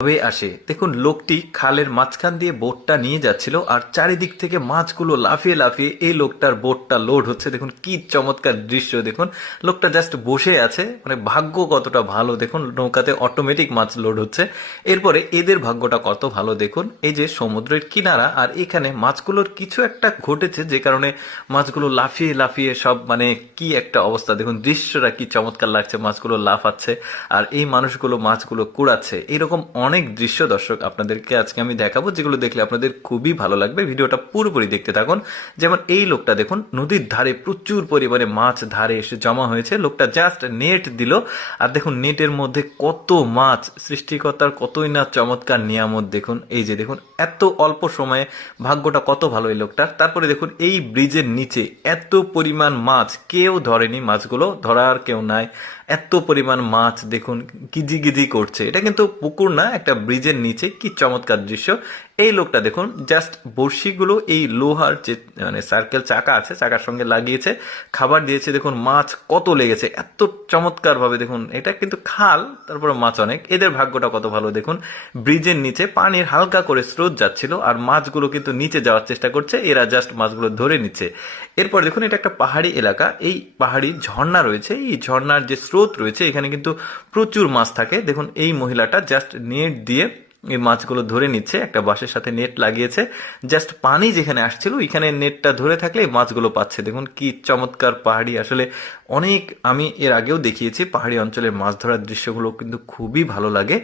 আসে দেখুন, লোকটি খালের মাঝখান দিয়ে বোটটা নিয়ে যাচ্ছিল আর চারিদিক থেকে মাছগুলো লাফিয়ে লাফিয়ে এই লোকটার বোটটা লোড হচ্ছে। দেখুন কি চমৎকার দৃশ্য। দেখুন লোকটা জাস্ট বসে আছে, মানে ভাগ্য কতটা ভালো। দেখুন নৌকাতে অটোমেটিক মাছ লোড হচ্ছে। এরপরে এদের ভাগ্যটা কত ভালো দেখুন, এই যে সমুদ্রের কিনারা আর এখানে মাছগুলোর কিছু একটা ঘটেছে যে কারণে মাছগুলো লাফিয়ে লাফিয়ে সব, মানে কি একটা অবস্থা। দেখুন দৃশ্যটা কি চমৎকার লাগছে, মাছগুলো লাফাচ্ছে আর এই মানুষগুলো মাছগুলো কুড়াচ্ছে। এরকম অনেক দৃশ্য দর্শক আপনাদেরকে আজকে আমি দেখাবো, যেগুলো দেখলে আপনাদের খুবই ভালো লাগবে। ভিডিওটা পুরোপুরি দেখতে থাকুন। যেমন এই লোকটা দেখুন, নদীর ধারে প্রচুর পরিমাণে মাছ ধারে এসে জমা হয়েছে। লোকটা জাস্ট নেট দিল আর দেখুন নেটের মধ্যে কত মাছ। সৃষ্টিকর্তার কতই না চমৎকার নিয়ামত। দেখুন এই যে দেখুন এত অল্প সময়ে ভাগ্যটা কত ভালো এই লোকটার। তারপরে দেখুন এই ব্রিজের নিচে এত পরিমাণ মাছ, কেউ ধরেনি মাছগুলো, ধরার কেউ নাই। এত পরিমাণ মাছ দেখুন গিজি গিজি করছে। এটা কিন্তু পুকুর না, একটা ব্রিজের নিচে। কি চমৎকার দৃশ্য। এই লোকটা দেখুন জাস্ট বড়শিগুলো এই লোহার যে মানে সার্কেল চাকা আছে, চাকার সঙ্গে লাগিয়েছে, খাবার দিয়েছে। দেখুন মাছ কত লেগেছে এত চমৎকার ভাবে। দেখুন এটা কিন্তু খাল, তারপরে মাছ অনেক। এদের ভাগ্যটা কত ভালো দেখুন, ব্রিজের নিচে পানির হালকা করে স্রোত যাচ্ছিল আর মাছগুলো কিন্তু নিচে যাওয়ার চেষ্টা করছে, এরা জাস্ট মাছগুলো ধরে নিচ্ছে। এরপর দেখুন এটা একটা পাহাড়ি এলাকা, এই পাহাড়ি ঝর্ণা রয়েছে, এই ঝর্ণার যে স্রোত রয়েছে এখানে কিন্তু প্রচুর মাছ থাকে। দেখুন এই মহিলাটা জাস্ট নেট দিয়ে এই মাছগুলো ধরে নিচ্ছে, একটা বাঁশের সাথে নেট লাগিয়েছে। জাস্ট পানি যেখানে আসছিল এখানে নেটটা ধরে থাকলে এই মাছগুলো পাচ্ছে। দেখুন কি চমৎকার পাহাড়ি। আসলে অনেক, আমি এর আগেও দেখিয়েছি পাহাড়ি অঞ্চলের মাছ ধরার দৃশ্যগুলো কিন্তু খুবই ভালো লাগে।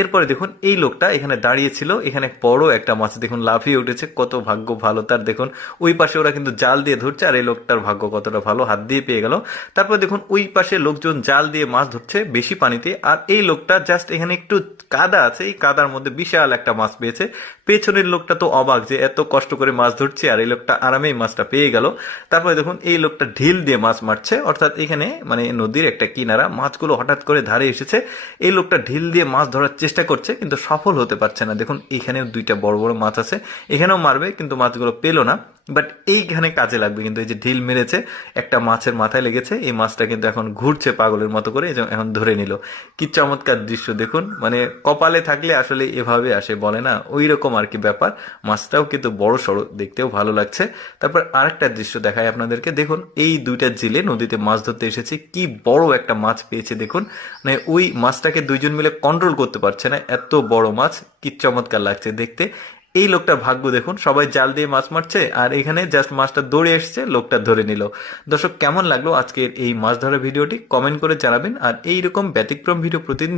এরপরে দেখুন এই লোকটা এখানে দাঁড়িয়েছিল, এখানে বড় একটা মাছ দেখুন লাফিয়ে উঠেছে, কত ভাগ্য ভালো তার। দেখুন ওই পাশে ওরা কিন্তু জাল দিয়ে ধরছে আর এই লোকটার ভাগ্য কতটা ভালো, হাত দিয়ে পেয়ে গেল। তারপর দেখুন ওই পাশে লোকজন জাল দিয়ে মাছ ধরছে বেশি পানিতে, আর এই লোকটা জাস্ট এখানে একটু কাদা আছে, এই কাদার মধ্যে বিশাল একটা মাছ পেয়েছে। পেছনের লোকটা তো অবাক যে এত কষ্ট করে মাছ ধরছে আর এই লোকটা আরামেই মাছটা পেয়ে গেল। তারপরে দেখুন এই লোকটা ঢিল দিয়ে মাছ মারছে, অর্থাৎ এখানে মানে নদীর একটা কিনারা, মাছগুলো হঠাৎ করে ধারে এসেছে, এই লোকটা ঢিল দিয়ে মাছ ধরার চেষ্টা করছে কিন্তু সফল হতে পারছে না। দেখুন এখানেও দুইটা বড় বড় মাছ আছে, এখানেও মারবে কিন্তু মাছগুলো পেলো না। বাট এইখানে কাজে লাগবে কিন্তু, এই যে ঢিল মেরেছে একটা মাছের মাথায় লেগেছে, এই মাছটা কিন্তু এখন ঘুরছে পাগলের মতো করে, এখন ধরে নিল। কি চমৎকার দৃশ্য দেখুন, মানে কপালে থাকলে আসলে এভাবে আসে বলে না, ওই রকম আর কি ব্যাপার। মাছটাও কিন্তু বড় সড়ো, দেখতেও ভালো লাগছে। তারপর আরেকটা দৃশ্য দেখায় আপনাদেরকে। দেখুন এই দুইটা জেলে নদীতে মাছ ধরতে এসেছে, কি বড় একটা মাছ পেয়েছে। দেখুন মানে ওই মাছটাকে দুইজন মিলে কন্ট্রোল করতে পারছে না, এত বড় মাছ। কি চমৎকার লাগছে দেখতে। এই লোকটার ভাগ্য দেখুন, সবাই জাল দিয়ে মাছ মারছে আর এখানে জাস্ট মাছটা দৌড়ে এসছে, লোকটা ধরে নিল। দর্শক কেমন লাগলো আজকের এই মাছ ধরা ভিডিওটি কমেন্ট করে জানাবেন। আর এইরকম ব্যতিক্রম ভিডিও প্রতিদিন